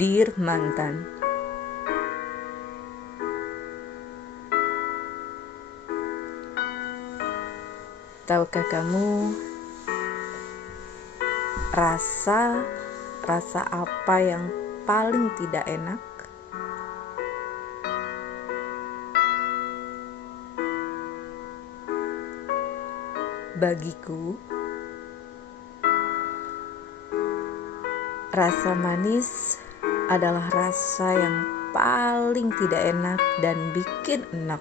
Dear Mantan. Tahukah kamu rasa apa yang paling tidak enak? Bagiku, rasa manis adalah rasa yang paling tidak enak dan bikin enak.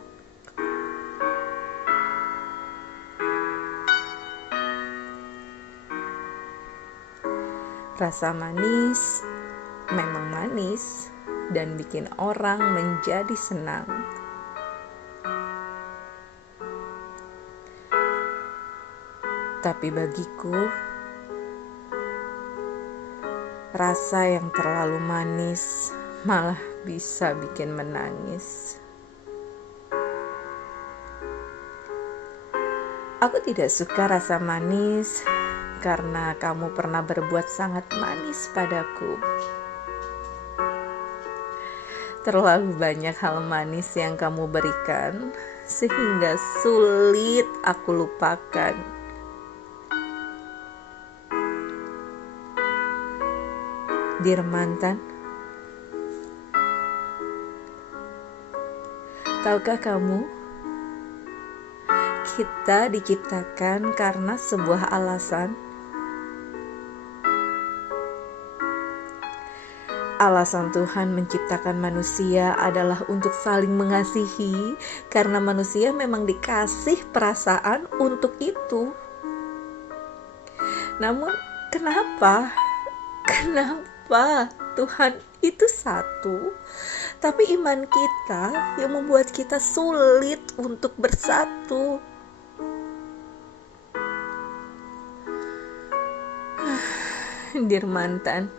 Rasa manis memang manis dan bikin orang menjadi senang. Tapi bagiku, rasa yang terlalu manis malah bisa bikin menangis. Aku tidak suka rasa manis karena kamu pernah berbuat sangat manis padaku. Terlalu banyak hal manis yang kamu berikan sehingga sulit aku lupakan. Dear Mantan, tahukah kamu, kita diciptakan karena sebuah alasan. Alasan Tuhan menciptakan manusia adalah untuk saling mengasihi, karena manusia memang dikasih perasaan untuk itu. Namun, kenapa Tuhan itu satu, tapi iman kita yang membuat kita sulit untuk bersatu? Dear Mantan,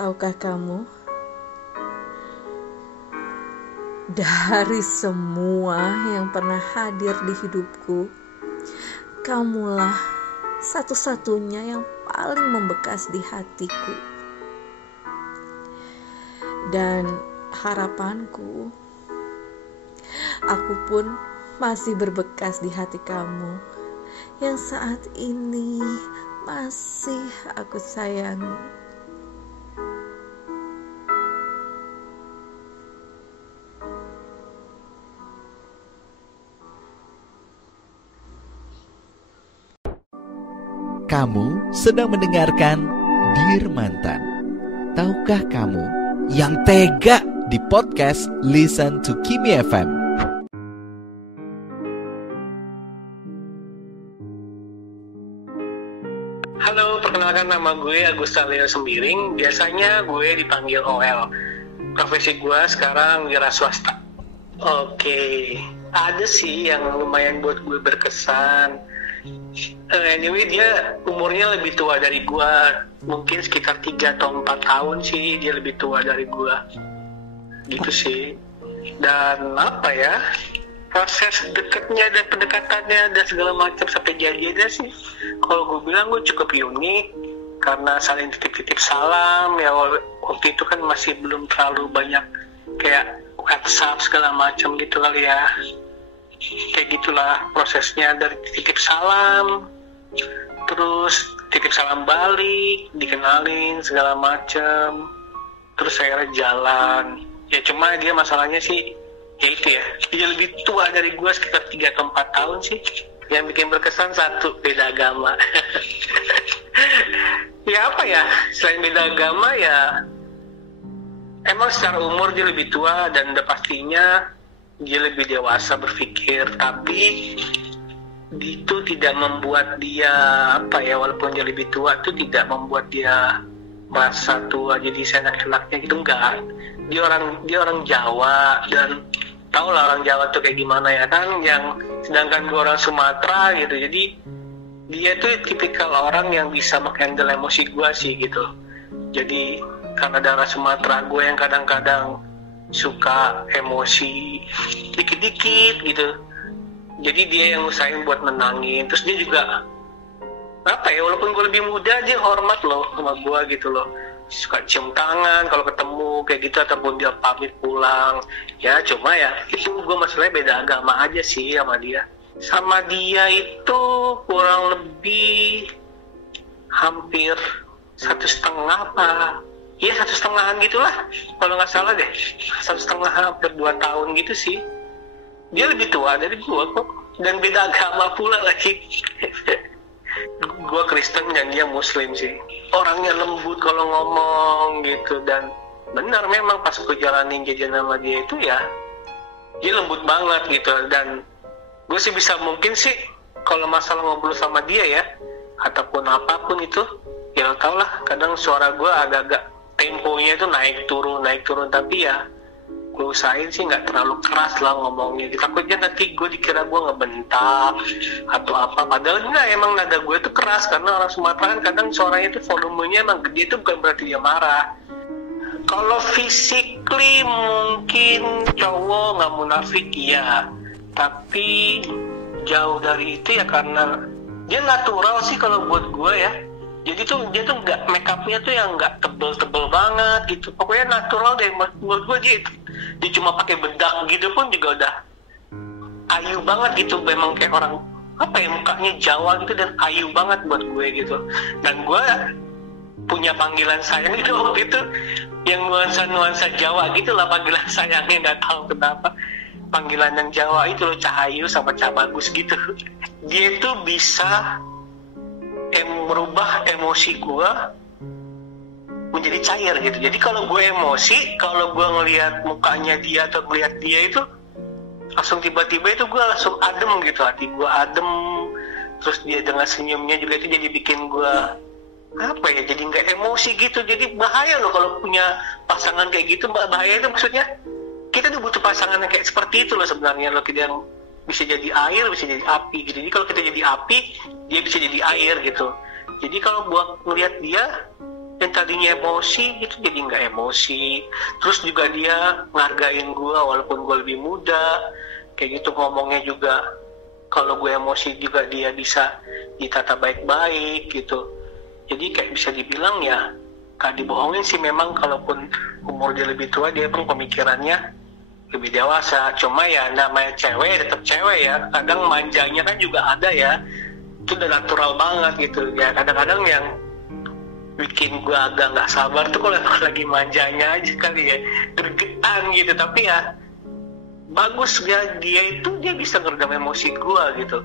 tahukah kamu, dari semua yang pernah hadir di hidupku, kamulah satu-satunya yang paling membekas di hatiku. Dan harapanku, aku pun masih berbekas di hati kamu yang saat ini masih aku sayangi. Kamu sedang mendengarkan Dear Mantan. Tahukah kamu yang tega di podcast Listen to Kimi FM? Halo, perkenalkan nama gue Agustaleo Sembiring. Biasanya gue dipanggil OL. Profesi gue sekarang wira swasta. Oke, ada sih yang lumayan buat gue berkesan. Anyway, dia umurnya lebih tua dari gue. Mungkin sekitar 3 atau 4 tahun sih dia lebih tua dari gue. Gitu sih. Dan apa ya, proses dekatnya dan pendekatannya dan segala macam sampai jadinya sih, kalau gue bilang gue cukup unik. Karena saling titip-titip salam ya, waktu itu kan masih belum terlalu banyak kayak WhatsApp segala macam gitu kali ya. Kayak gitulah prosesnya, dari titip salam, terus titip salam balik, dikenalin segala macam, terus akhirnya jalan. Ya cuma dia masalahnya sih, ya itu ya, dia lebih tua dari gue sekitar 3 atau 4 tahun sih. Yang bikin berkesan satu, beda agama. Ya apa ya, selain beda agama ya, emang secara umur dia lebih tua dan udah pastinya dia lebih dewasa berpikir, tapi itu tidak membuat dia apa ya, walaupun dia lebih tua itu tidak membuat dia merasa tua jadi seenak-enaknya gitu, enggak. Dia orang Jawa, dan tau lah orang Jawa tuh kayak gimana ya kan, yang sedangkan gue orang Sumatera gitu. Jadi dia tuh tipikal orang yang bisa menghandle emosi gue sih gitu. Jadi karena darah Sumatera gue yang kadang-kadang suka emosi dikit-dikit gitu, jadi dia yang usahain buat menangin. Terus dia juga apa ya, walaupun gue lebih muda, dia hormat loh sama gue gitu loh. suka cium tangan kalau ketemu kayak gitu, ataupun dia pamit pulang. Ya cuma ya itu gue masalahnya beda agama aja sih sama dia. Sama dia itu kurang lebih hampir 1,5 apa? Iya 1,5 gitulah, kalau nggak salah deh. 1,5 hampir 2 tahun gitu sih. Dia lebih tua dari gue kok, dan beda agama pula lagi. Gue Kristen dan dia Muslim sih. Orangnya lembut kalau ngomong gitu, dan benar memang pas gue jalanin jadian sama dia itu ya, dia lembut banget gitu. Dan gue sih bisa mungkin sih kalau masalah ngobrol sama dia ya, ataupun apapun itu, ya lo tau lah, kadang suara gue agak-agak temponya itu naik turun, tapi ya gue usahain sih nggak terlalu keras lah ngomongnya. Takutnya nanti gue dikira gue ngebentak atau apa, padahal enggak, emang nada gue itu keras karena orang Sumatera kan kadang suaranya itu volumenya emang gede, itu bukan berarti dia marah. Kalau physically mungkin cowok nggak munafik ya, tapi jauh dari itu ya, karena dia natural sih kalau buat gue ya. Jadi tuh dia tuh nggak, make upnya tuh yang nggak tebel banget gitu, pokoknya natural deh buat gue. Dia cuma pakai bedak gitu pun juga udah ayu banget gitu, memang kayak orang apa ya, mukanya Jawa gitu dan ayu banget buat gue gitu. Dan gue punya panggilan sayang itu waktu itu yang nuansa Jawa gitu lah, panggilan sayangnya, nggak tahu kenapa panggilan yang Jawa itu loh, Cahayu sama Cah Bagus gitu. Dia tuh bisa merubah emosi gue menjadi cair gitu. Jadi kalau gue emosi, kalau gue ngelihat mukanya dia atau ngelihat dia itu langsung tiba-tiba itu gue langsung adem gitu, hati gue adem. Terus dia dengan senyumnya juga itu jadi bikin gue apa ya, jadi nggak emosi gitu. Jadi bahaya loh kalau punya pasangan kayak gitu, bahaya itu maksudnya kita tuh butuh pasangan yang kayak seperti itu loh sebenarnya loh, kita yang bisa jadi air, bisa jadi api gitu. Jadi kalau kita jadi api, dia bisa jadi air gitu. Jadi kalau buat ngelihat dia yang tadinya emosi gitu jadi nggak emosi. Terus juga dia ngargain gue walaupun gue lebih muda, kayak gitu. Ngomongnya juga kalau gue emosi juga dia bisa ditata baik-baik gitu. Jadi kayak bisa dibilang ya gak dibohongin sih, memang kalaupun umur dia lebih tua, dia pun pemikirannya lebih dewasa. Cuma ya namanya cewek tetap cewek ya, kadang manjanya kan juga ada ya, itu udah natural banget gitu ya. Kadang-kadang yang bikin gue agak nggak sabar tuh kalau lagi manjanya aja kali ya, gregetan gitu. Tapi ya bagus ya, dia bisa ngeredam emosi gue gitu.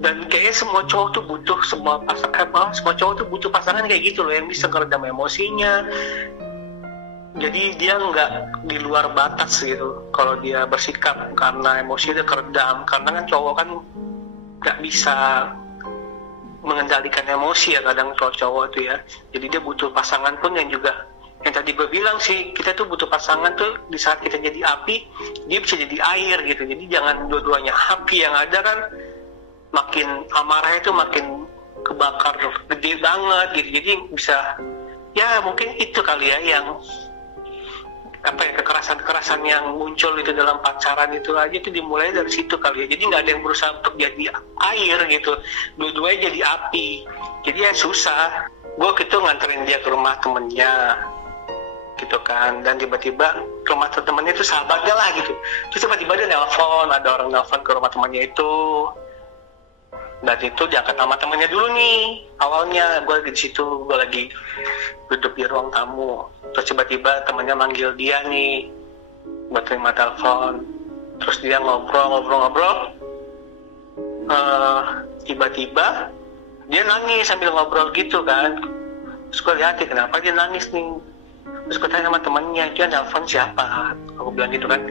Dan kayaknya semua cowok tuh butuh, semua cowok tuh butuh pasangan kayak gitu loh, yang bisa ngeredam emosinya. Jadi dia nggak di luar batas gitu kalau dia bersikap, karena emosi dia keredam. Karena kan cowok kan nggak bisa mengendalikan emosi ya kadang cowok tuh ya. Jadi dia butuh pasangan pun yang juga, yang tadi gue bilang sih, kita tuh butuh pasangan tuh di saat kita jadi api, dia bisa jadi air gitu. Jadi jangan dua-duanya api, yang ada kan makin amarahnya tuh makin kebakar gede banget gitu. Jadi bisa ya mungkin itu kali ya yang apa ya, kekerasan yang muncul itu dalam pacaran itu aja itu dimulai dari situ kali ya. Jadi nggak ada yang berusaha untuk jadi air gitu, dua-duanya jadi api. Jadi ya susah. Gue gitu nganterin dia ke rumah temennya gitu kan, dan tiba-tiba ke rumah temennya itu sahabatnya lah gitu. Terus tiba-tiba dia nelpon, ada orang nelpon ke rumah temannya itu. Dan itu diangkat sama temennya dulu nih. Awalnya gue di situ, gue lagi duduk di ruang tamu. Terus tiba-tiba temennya manggil dia nih buat terima telepon. Terus dia ngobrol. Tiba-tiba dia nangis sambil ngobrol gitu kan. Terus gue lihat kenapa dia nangis nih. Terus gue tanya sama temennya, dia nelpon siapa? Aku bilang gitu kan.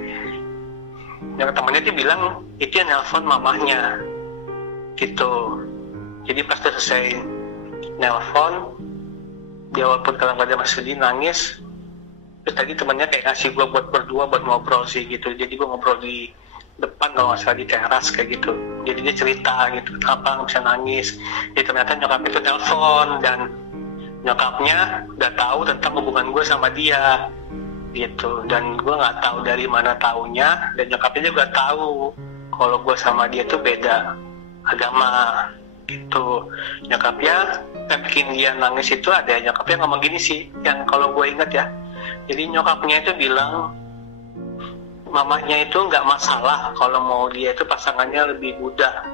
Yang temennya dia bilang itu yang nelpon mamahnya gitu. Jadi pas selesai nelpon, dia walaupun kadang-kadang masih sedih, nangis. Terus tadi temannya kayak ngasih gue buat berdua buat ngobrol sih gitu. Jadi gue ngobrol di depan kalau nggak salah, di teras kayak gitu. Jadi dia cerita gitu kenapa nggak bisa nangis. Jadi ternyata nyokap itu telepon, dan nyokapnya udah tahu tentang hubungan gue sama dia gitu. Dan gue nggak tahu dari mana taunya, dan nyokapnya juga tahu kalau gue sama dia tuh beda agama gitu. Nyokapnya yang bikin dia nangis itu ada nyokapnya ngomong gini sih, yang kalau gue ingat ya, jadi nyokapnya itu bilang mamanya itu nggak masalah kalau mau dia itu pasangannya lebih muda,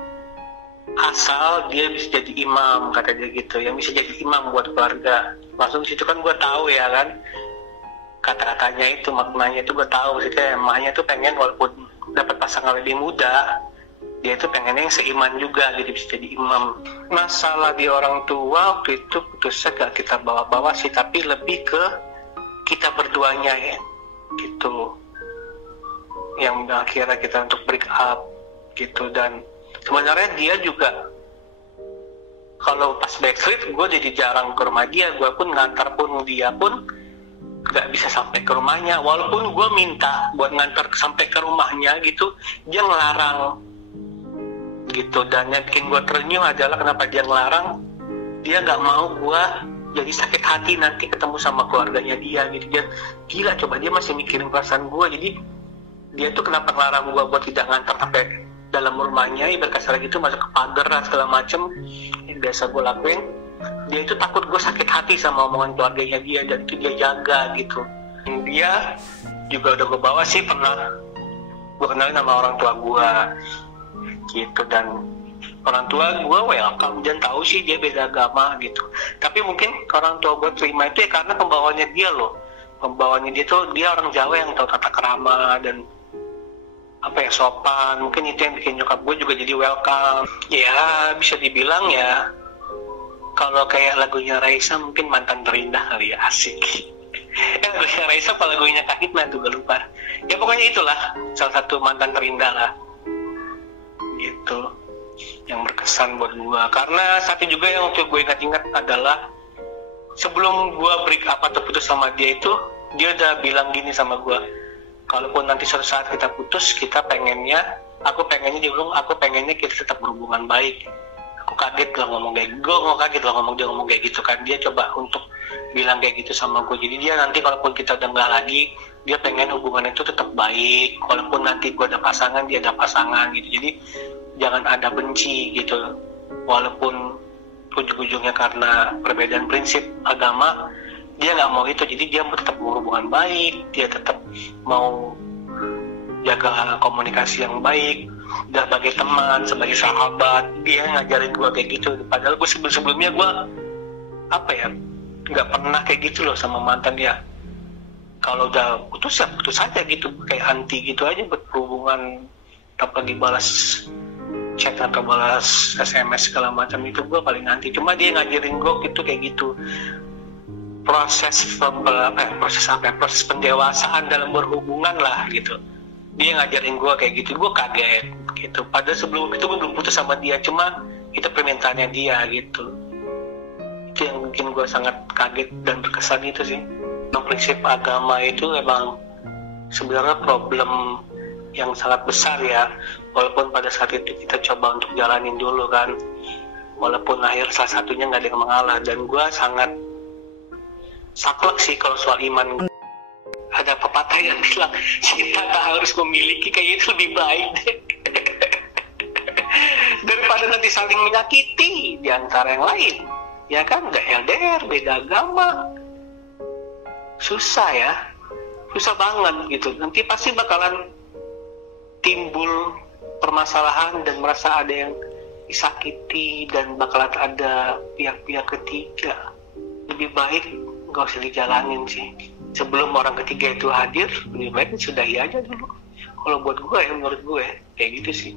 asal dia bisa jadi imam, kata dia gitu, yang bisa jadi imam buat keluarga. Langsung di situ kan gue tahu ya kan, kata-katanya itu maknanya itu gue tahu sih, kayak emaknya tuh pengen walaupun dapat pasangan lebih muda, dia itu pengennya yang seiman juga, jadi bisa jadi imam. Masalah di orang tua waktu itu putusnya gak kita bawa-bawa sih, tapi lebih ke kita berduanya ya gitu, yang akhirnya kita untuk break up gitu. Dan sebenarnya dia juga kalau pas backstreet gue jadi jarang ke rumah dia, gue pun ngantar pun dia pun gak bisa sampai ke rumahnya, walaupun gue minta buat ngantar sampai ke rumahnya gitu, dia ngelarang gitu. Dan yang bikin gue terenyuh adalah kenapa dia ngelarang, dia gak mau gue jadi sakit hati nanti ketemu sama keluarganya dia gitu. Dia gila, coba dia masih mikirin perasaan gue, jadi dia tuh kenapa ngelarang gue buat tidak ngantar sampai dalam rumahnya, ibarat kasar gitu, masuk ke pagar dan segala macem yang biasa gue lakuin. Dia itu takut gue sakit hati sama omongan keluarganya dia, dan itu dia jaga gitu. Dia juga udah gue bawa sih, pernah gue kenalin sama orang tua gue gitu, dan orang tua gue welcome dan tahu sih dia beda agama gitu. Tapi mungkin orang tua gue terima itu ya karena pembawanya dia loh, pembawanya dia tuh dia orang Jawa yang tahu tata krama dan apa ya, sopan. Mungkin itu yang bikin nyokap gue juga jadi welcome. Ya bisa dibilang ya, kalau kayak lagunya Raisa mungkin mantan terindah kali ya, asik. Lagunya Raisa apa lagunya Kak Hikmah tuh gue lupa. Ya pokoknya itulah salah satu mantan terindah lah gitu, yang berkesan buat gue. Karena satu juga yang waktu gue ingat-ingat adalah sebelum gue break up atau putus sama dia itu, dia udah bilang gini sama gue, kalaupun nanti suatu saat kita putus, aku pengennya kita tetap berhubungan baik. Aku kaget lah ngomong kayak gue, dia ngomong kayak gitu kan. Dia coba untuk bilang kayak gitu sama gue. Jadi dia nanti kalaupun kita udah nggak lagi, dia pengen hubungan itu tetap baik. Walaupun nanti gue ada pasangan, dia ada pasangan gitu. Jadi jangan ada benci gitu. Walaupun ujung-ujungnya karena perbedaan prinsip agama, dia nggak mau itu. Jadi dia tetap mau hubungan baik, dia tetap mau jaga komunikasi yang baik, dan sebagai teman, sebagai sahabat. Dia ngajarin gue kayak gitu. Padahal gue sebelumnya gue nggak pernah kayak gitu loh sama mantan dia. Kalau udah putus ya putus aja gitu, kayak anti gitu aja berhubungan, tanpa dibalas chat atau balas SMS segala macam. Itu gue paling anti. Cuma dia ngajarin gue gitu kayak gitu. Proses pendewasaan dalam berhubungan lah gitu. Dia ngajarin gue kayak gitu, gue kaget gitu. Padahal sebelum itu gue belum putus sama dia, cuma itu permintaannya dia gitu. Itu yang bikin gue sangat kaget dan berkesan itu sih. Prinsip agama itu memang sebenarnya problem yang sangat besar ya. Walaupun pada saat itu kita coba untuk jalanin dulu kan, walaupun akhir salah satunya nggak ada yang mengalah. Dan gue sangat saklek sih kalau soal iman. Ada pepatah yang bilang cinta tak harus memiliki, kayak itu lebih baik deh. Daripada nanti saling menyakiti di antara yang lain. Ya kan, nggak LDR, beda agama. Susah ya, susah banget gitu. Nanti pasti bakalan timbul permasalahan dan merasa ada yang disakiti dan bakalan ada pihak-pihak ketiga. Lebih baik nggak usah dijalanin sih. Sebelum orang ketiga itu hadir, lebih baik sudahi aja dulu. Kalau buat gue ya, menurut gue kayak gitu sih.